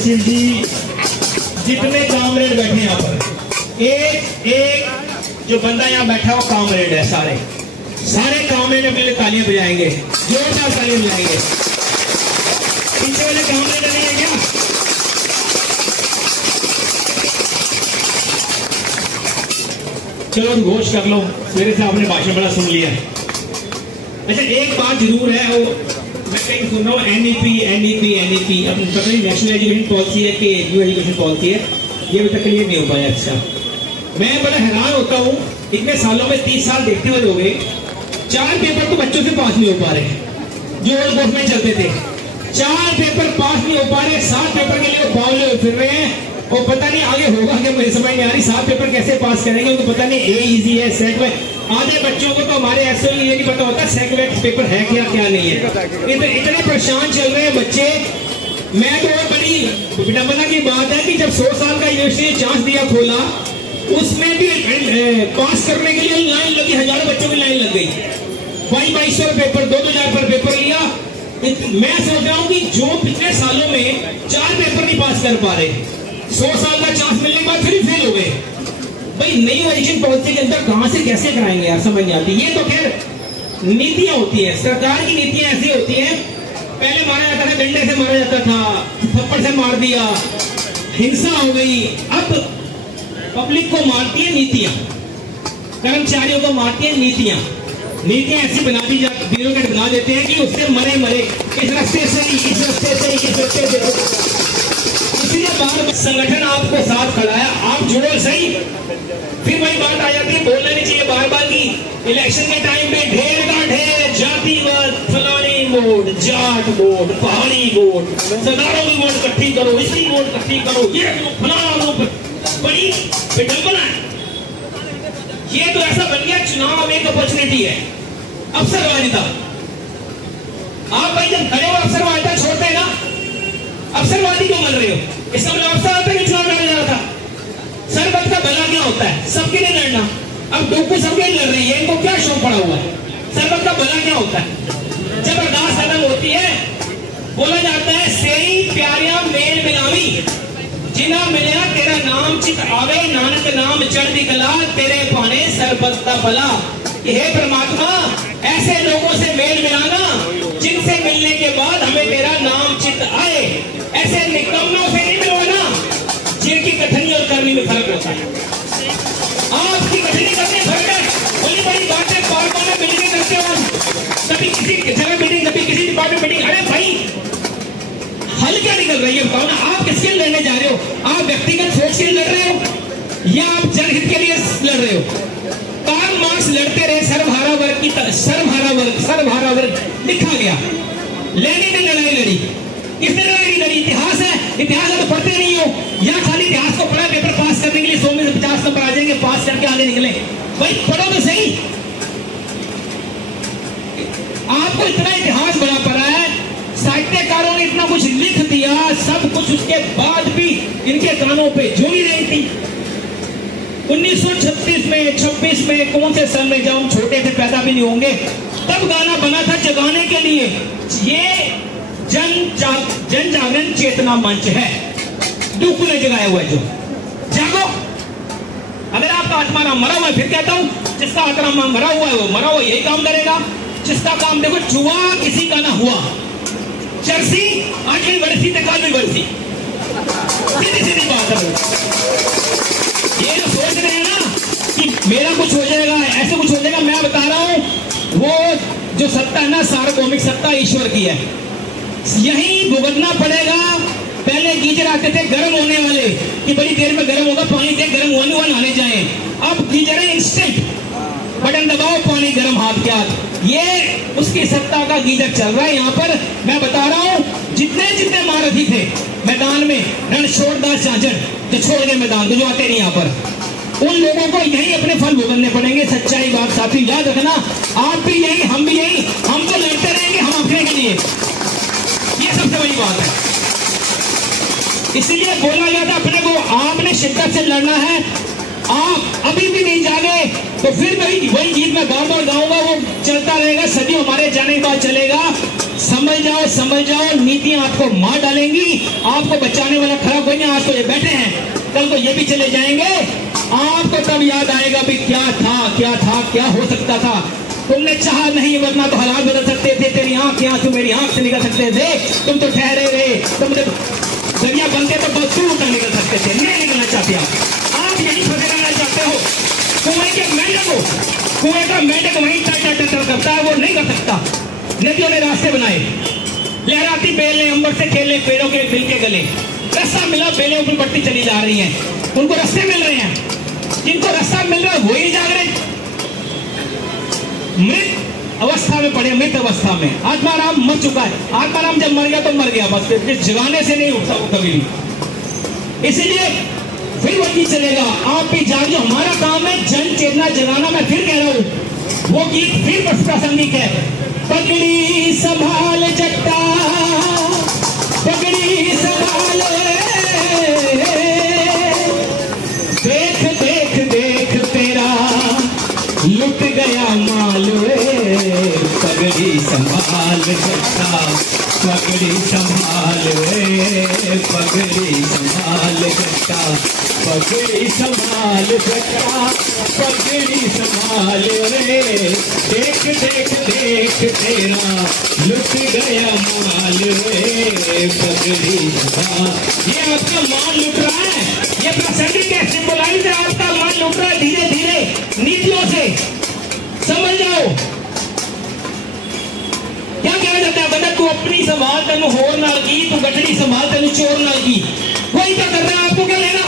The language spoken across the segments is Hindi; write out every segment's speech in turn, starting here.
शिव जी, जितने कामरेड बैठे यहाँ पर, एक एक जो बंदा यहाँ बैठा हो कामरेड है, सारे सारे कामरेड अपने लिए तालियां बजाएंगे, जोरदार तालियां बजाएंगे। पीछे वाले कामरेड नहीं है क्या? चलो घोष कर लो, मेरे से आपने भाषण बड़ा सुन लिया। अच्छा एक बात जरूर है, वो मैं कहीं सुन रहा हूँ एनईपी अब पता नहीं नेशनल एजुकेशन पॉलिसी है कि न्यू एजुकेशन पॉलिसी है, ये अभी तक क्लियर नहीं हो पाया। अच्छा मैं बड़ा हैरान होता हूँ, इतने सालों में 30 साल देखते हुए हो गए, 4 पेपर तो बच्चों से पास नहीं हो पा रहे, जो ओल्ड बोर्ड में चलते थे 4 पेपर पास नहीं हो पा रहे, 7 पेपर के लिए बावले फिर रहे हैं, और पता नहीं आगे होगा क्या, मुझे समझ नहीं आ रही 7 पेपर कैसे पास करेंगे, उनको पता नहीं ए इजी है सेट में। आधे बच्चों को तो हमारे एसओ ये नहीं पता होता सेकंड पेपर है क्या नहीं है, इतने परेशान चल रहे हैं बच्चे। मैं तो और बड़ी विडंबना की बात है कि जब 100 साल का यूनिवर्सिटी चांस दिया खोला, उसमें भी पास करने के लिए लाइन लगी, हजारों बच्चों की लाइन लग गई, 2200 पेपर 2000 पर पेपर लिया। मैं सोच रहा हूँ कि जो पिछले सालों में 4 पेपर नहीं पास कर पा रहे, 100 साल का चांस मिलने के बाद फिर फेल हो गए, भाई नई एजुकेशन पॉलिसी के अंदर कहां से कैसे कराएंगे यार, समझ नहीं आती। ये तो खैर नीतियां होती है, सरकार की नीतियां ऐसी होती हैं, पहले मारा जाता था, डंडे से मारा जाता था, थप्पड़ से मार दिया, हिंसा हो गई, अब पब्लिक को मारती है नीतियां, कर्मचारियों को मारती है नीतियां ऐसी बना दी जाती, ब्यूरोक्रेट बना देते हैं कि उससे मरे इस रास्ते से इस रास्ते से। इसलिए बार संगठन आपको साथ खड़ा है, आप जुड़ो सही। फिर वही बात आ जाती है, बोलना नहीं चाहिए बार बार की इलेक्शन के टाइम पे ढेर का ढेर, जातिवाद, फलानी वोट, जाट वोट, पहाड़ी वोट, सरदारों की वोट इकट्ठी करो, इसकी वोट इकट्ठी करो, ये फलाना, बड़ी विडंबना है। ये तो ऐसा बन गया चुनाव एक अपॉर्चुनिटी है, अवसरवादिता। आप भाई जब खड़े हो अवसरवादिता छोड़ते हैं ना, अवसरवादी क्यों बन रहे हो? इसका मतलब अवसर आता है कि चुनाव लड़ा जा रहा था। सरबत का भला क्या होता है? सबके लिए लड़ना। अब डोकू सबके लिए लड़ रही है, इनको क्या शौक पड़ा हुआ है? सरबत का भला क्या होता है? जब अरदास खत्म होती है, बोला जाता है सेई प्यारिया मेल मिलावी, जिना मिलया तेरा नाम चित आवे, नानक नाम चढ़ती कला, तेरे पाने सरबत का भला। हे परमात्मा, ऐसे लोगों से मेल मिलाना जिनसे मिलने के बाद हमें तेरा नाम चित आए, ऐसे निकम्मों से नहीं मिलवाना जिनकी कठिनी और करनी में फर्क होता है। आपकी कठिनी करनी फर्क है, बड़ी बड़ी बातें पार्कों में मीटिंग करते हो, कभी किसी जगह मीटिंग, कभी किसी डिपार्टमेंट मीटिंग। अरे भाई हल क्या निकल रही है बताओ ना, आप किसके लिए लड़ने जा रहे हो? आप व्यक्तिगत सोच के लड़ रहे हो या आप जनहित के लिए लड़ रहे हो? कार्ल मार्क्स लड़ते रहे सर्वहारा वर्ग की, सर्वहारा वर्ग लिखा गया। लेनिन ने लड़ाई लड़ी, किसने लड़ी? इतिहास है, इतिहास तो पढ़ते नहीं हो, या खाली इतिहास को पढ़ा पेपर पास करने के लिए 100 में से 50 नंबर आ जाएंगे, पास करके आगे निकले। भाई पढ़ो तो सही, आपको इतना इतिहास बड़ा पड़ा है, साहित्यकारों ने इतना कुछ लिख दिया, सब कुछ, उसके बाद भी इनके कानों पे जोड़ी नहीं थी। 1936 में 26 में कौन से सन में, जब हम छोटे थे, पैदा भी नहीं होंगे, तब गाना बना था जगाने के लिए। ये जन जागरण चेतना मंच है, डुकू ने जगाया हुआ है, जो जागो। अगर आपका आत्मा मरा हुआ है, फिर कहता हूं जिसका आत्मा मरा हुआ है वो मरा हुआ यही काम करेगा, जिसका काम देखो जुआ किसी का ना हुआ, चरसी आज भी बरसी तो कल भी बरसी, सीधी बात है। ये जो सोच रहे हैं ना कि मेरा कुछ हो जाएगा, ऐसे कुछ हो जाएगा, मैं बता रहा हूं वो जो सत्ता है ना, सार्वभौमिक सत्ता ईश्वर की है, यही भुगतना पड़ेगा। पहले गीजर आते थे गर्म होने वाले कि बड़ी देर में गर्म होगा, पानी दे, गर्म होने वाले नहाने जाए। अब गीजर है इंस्टेंट, बटन दबाओ, पानी गर्म हाथ के हाथ, ये उसकी सत्ता का गीजर चल रहा है यहाँ पर। मैं बता रहा हूँ जितने महारथी थे मैदान में, रणछोड़दास झांझर जो छोड़ गए मैदान, जो आते नहीं यहाँ पर, उन लोगों को यही अपने फल भुगतने पड़ेंगे। सच्चाई बात साथी याद रखना, आप भी यही, हम भी यही, हम तो लड़ते रहेंगे हम अपने के लिए, ये सबसे बड़ी बात है। इसीलिए बोला जाता अपने को आपने शिद्दत से लड़ना है। आप अभी भी नहीं जागे तो फिर वही गीत मैं बार बार गाऊंगा, वो चलता रहेगा, सदियों हमारे जाने के बाद चलेगा। समझ जाओ, नीतियां आपको मार डालेंगी, आपको बचाने वाला खड़ा कोई नहीं। आज तो ये बैठे हैं, कल तो ये भी चले जाएंगे, आपको तब याद आएगा भी क्या था, क्या हो सकता था। तुमने चाहा नहीं, वरना तो हालात बदल सकते थे। तेरी आंख के आंसू मेरी आंख से निकल सकते थे, तुम तो ठहरे रहे। तुमने दरिया बनते तो बस दूर तक निकल सकते थे, नहीं निकलना चाहते आप यही फंसे रहना चाहते हो। कुएं का मेंढक वहीं टर करता है, वो नहीं कर सकता। नदियों ने रास्ते बनाए, लहराती बेलें अंबर से खेले पेड़ों के दिल के गले। रास्ता मिला, बेलें ऊपर बढ़ती चली जा रही हैं, उनको रास्ते मिल रहे हैं। जिनको रास्ता मिल रहा है वही जाग रहे। मृत अवस्था में पड़े, मृत अवस्था में। आत्माराम मर चुका है, आत्माराम जब मर गया तो मर गया, बस फिर जगाने से नहीं उठता वो कभी भी। इसीलिए फिर वो गीत चलेगा, आप भी जागिए। हमारा काम है जन चेतना जगाना। मैं फिर कह रहा हूं, वो गीत फिर प्रासंगिक है। पगड़ी संभाल जट्टा, पगड़ी संभाल, देख देख देख तेरा लुट गया माल। पगड़ी संभाल जट्टा, पगड़ी संभाल, पगड़ी संभाल जट्टा, पगड़ी संभाल जट्टा, पगड़ी संभाल रे। देख देख देख तेरा लुट गया माल रे, पगड़ी संभाल। ये आपका माल लुट रहा है, ये प्रासंगिक है, सिंबलाइज है। आपका माल लुट रहा है धीरे धीरे नीतियों से, समझ जाओ। क्या कहना चाहता है बंदा, तू अपनी संभाल तेन होर नाल की, तू गठड़ी संभाल तेन चोर नाल की। वही क्या कर रहा है, आपको क्या लेना।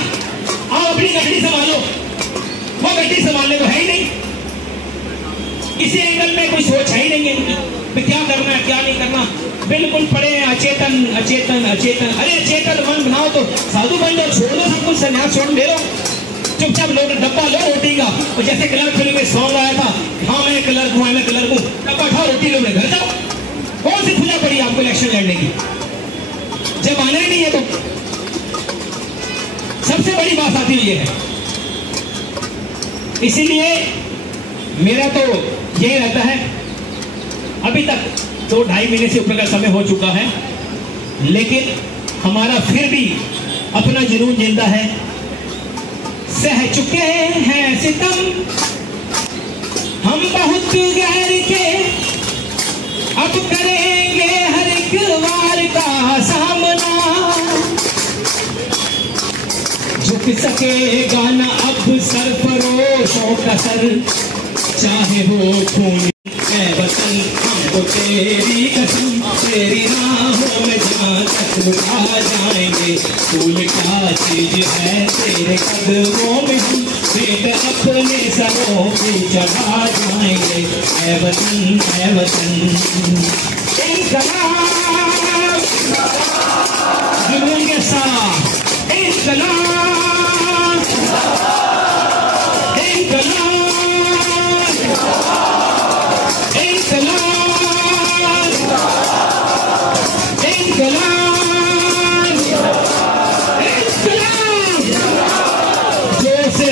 आप अपनी गठड़ी संभालो, वो गठड़ी संभालने को है ही नहीं। इसी एंगल में कोई सोच है ही नहीं है इनकी, क्या करना है क्या नहीं करना। बिल्कुल पड़े हैं अचेतन अचेतन अचेतन। अरे अचेतन मन बनाओ तो साधु बन जाओ, छोड़ दो सब कुछ, संन्यास छोड़ दे लो, चुपचाप लोग डब्बा लो रोटी का। और जैसे क्लर्क फिल्म में सॉन्ग आया था, हाँ मैं क्लर्क हूँ, मैं क्लर्क हूँ, डब्बा उठाओ रोटी लो, घर जाओ। कौन सी खुला पड़ी आपको इलेक्शन लड़ने की, जब आना ही नहीं है तो। सबसे बड़ी बात आती है है, इसीलिए मेरा तो यही रहता है। अभी तक 2-2.5 महीने से ऊपर का समय हो चुका है, लेकिन हमारा फिर भी अपना जुनून जिंदा है। सह चुके हैं सितम हम बहुत गहर के, अब करेंगे हर एक वार का सामना। झुक सकेगा न अब सरफरोशों का सर, चाहे हो खून है वतन हमको तेरी कसम। तेरी राहों में जहाँ तक लुटा जाएंगे, फूल क्या चीज है तेरे कदमों में हम, पेट अपने सरों पे चढ़ा जाएंगे। है वतन, है वतन। इंकलाब जुनून के साथ, इंकलाब, इंकलाब,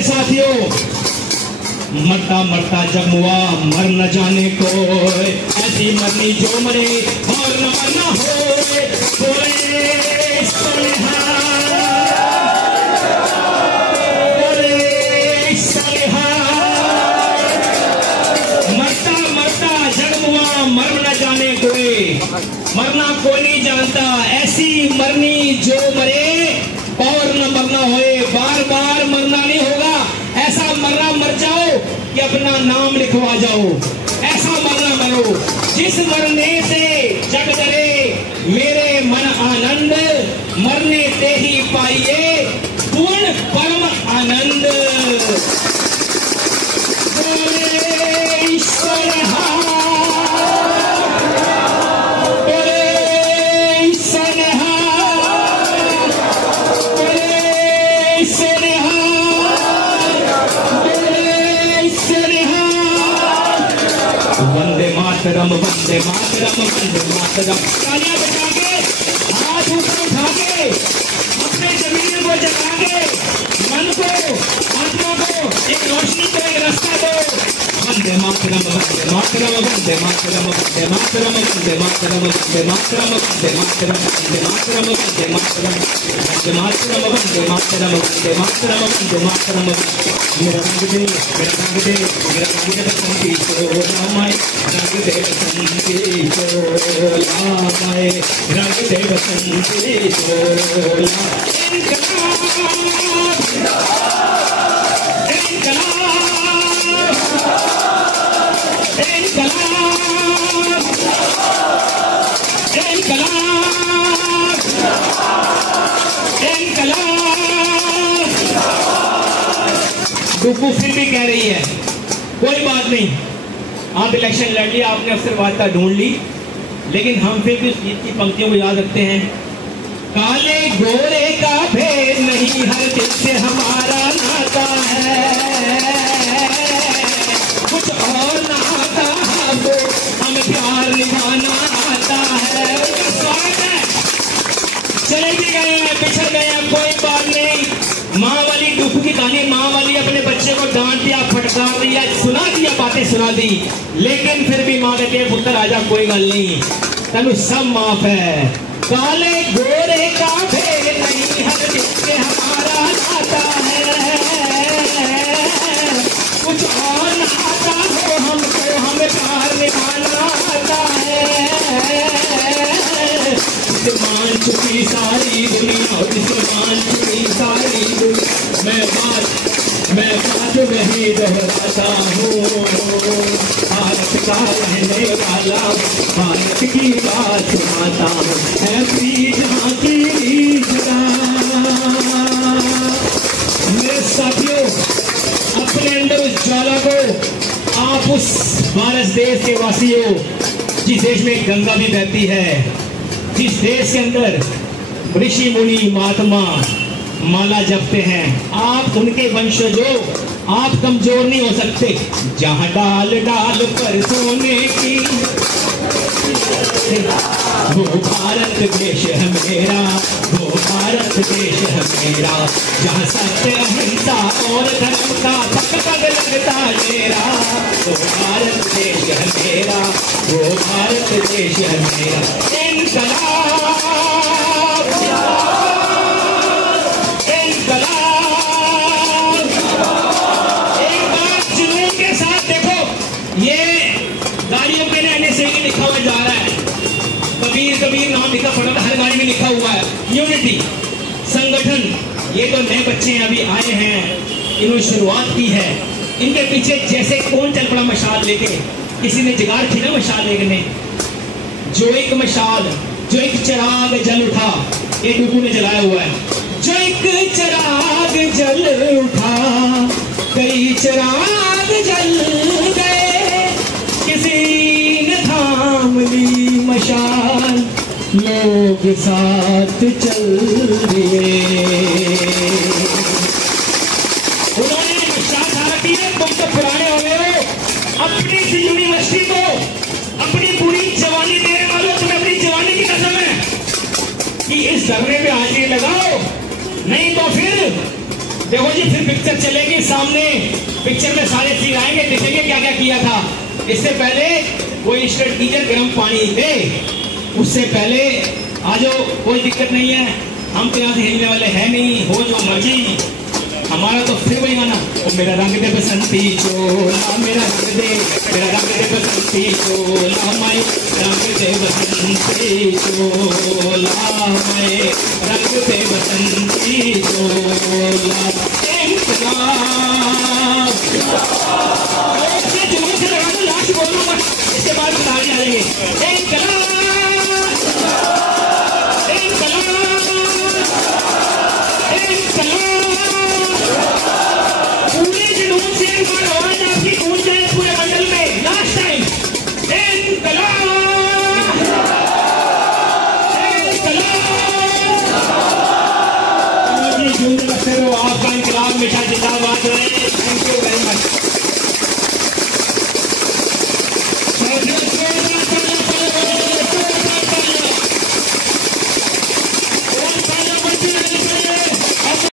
साथियों। मरता मरता जब हुआ मर न जाने को, ऐसी मरनी जो मरे और न मरना हो। मरता मरता जन्म हुआ मर न जाने कोई, मरना कोई नहीं जानता। ऐसी मरनी जो मरे और न मरना होए। बार बार मरना नहीं होगा, ऐसा मरना मर जाओ कि अपना नाम लिखवा जाओ। ऐसा मरना मरो जिस मरने से जग डरे, मेरे मन आनंद मरने से ही पाइए पूर्ण परम आनंद। मातरम वंदे मातरम, वंदे मातरम। तालियां बजा के, हाथ ऊपर उठा के, अपने जमीन को जगा के, मन को, आत्मा को एक रोशनी को एक रास्ता दो। वंदे मातरम वंदे मातरम वंदे मातरम वंदे मातरम वंदे मातरम वंदे मातरम वंदे मातरम वंदे मातरम वंदे मातरम वंदे मातरम वंदे मातरम वंदे मातरम वंदे मातरम मेरा रंग दे बसंती चोला माए रंग दे बसंती चोला माए रंग दे बसंती चोला डुब्बू फिर भी कह रही है कोई बात नहीं, आप इलेक्शन लड़ लिया, आपने अफसर वार्ता ढूंढ ली, लेकिन हम फिर भी उस गीत की पंक्तियों को याद रखते हैं। काले गोरे का भेद नहीं, हर दिल से हमारा नाता है, कुछ और नाता हमको हम प्यार निभाना आता है। स्वागत है, चले भी गए हैं, पिछड़ गए हैं, कोई बात नहीं। माँ वाली दुख की कहानी, माँ वाली अपने बच्चे को डांट दिया, फटकार दिया, सुना दिया, बातें सुना दी, लेकिन फिर भी माँ कहती है पुत्र आजा कोई गल नहीं, तेनू सब माफ है। काले गोरे का भेद नहीं, हर दिल से हमारा नाता है, कुछ और नाता हो हमको हम प्यार निभाना आता है। मान चुकी सारी दुनिया, मान चुकी सारी दुनिया, मैं बात नहीं दोहराता हूँ, भारत का रहने वाला भारत की बात सुनाता हूँ, है जहाँ की जगह। मेरे साथियों, अपने अंदर उस ज्वाला को आप उस भारत देश के वासियों, जिस देश में गंगा भी बहती है, जिस देश के अंदर ऋषि मुनि महात्मा माला जपते हैं, आप उनके वंशजों, आप कमजोर नहीं हो सकते। जहां डाल डाल पर सोने की, वो भारत देश है मेरा, वो भारत देश है मेरा, जहां सत्य अहिंसा और धर्म का पग पग लगता मेरा, वो भारत देश है मेरा, वो भारत देश है मेरा। एक बार जुनून के साथ देखो, ये गाड़ियों पे NSA लिखा हुआ जा रहा है, कबीर कबीर नाम लिखा पड़ा था, हर गाड़ी में लिखा हुआ है यूनिटी संगठन। ये तो नए बच्चे अभी आए हैं, इन्होंने शुरुआत की है, इनके पीछे जैसे कौन चल पड़ा मशाल लेके, किसी ने जुगाड़ की ना मशाल लेने, जो एक मशाल, जो एक चिराग जल उठा, ये डुब्बू ने जलाया हुआ है। जो एक चिराग जल उठा, कई चिराग जल गए, किसी ने थाम ली मशाल, लोग साथ चल दिए। उन्होंने मशाल खा रखी है, तुम तो पुराने हो गए हो, अपनी यूनिवर्सिटी को अपनी पूरी जवानी देने वालों, तुम्हें अपनी जवानी की कसम है कि इस धरने पे हाजिरी लगाओ, नहीं तो फिर देखो जी, फिर पिक्चर चलेगी सामने, पिक्चर में सारे सीन आएंगे, देखेंगे क्या क्या किया था। इससे पहले वो इंस्टेंट कीजिए गर्म पानी दे, उससे पहले आ जाओ, कोई दिक्कत नहीं है, हम तो यहाँ से हिलने वाले हैं नहीं, हो जो मर्जी। हमारा तो फिर वही गाना, मेरा रंग दे बसंती चोला, मेरा रंग दे बसंती चोला, माए रंग दे बसंती चोला, माए रंग दे बसंती चोला। जुनून से लगा दो, लास्ट बोलूंगा, इसके बाद ताली आ जाएंगे।